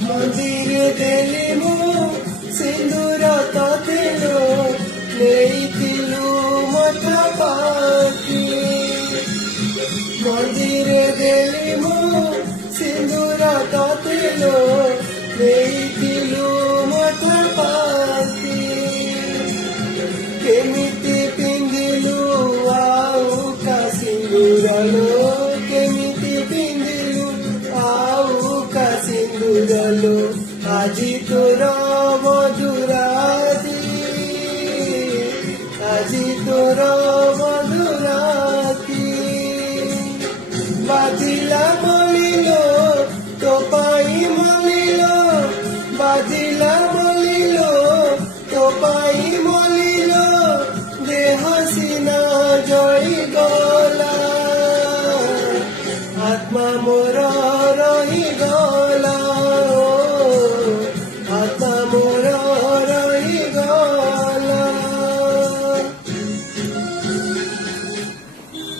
ମନ୍ଦିରେ ଦେଲି ମୁଁ ସିନ୍ଦୁର ତତେଲୋ ନେଇଥିଲୁ ମଥା ପାଖି ମନ୍ଦିରେ ଦେଲି ମୁଁ ସିନ୍ଦୁର ତତେଲୋ ନେଇଥିଲୁ ମଥା ପାଖି କେମିତି ପିନ୍ଧିଲୁ ଆଉ କା ସିନ୍ଦୁରଲୋ କେମିତି ପିନ୍ଧିଲୁ ଆଉ କା ସିନ୍ଦୁରଲୋ ଆଜି ତୋର ମଧୁରାତି ଆଜି ତୋର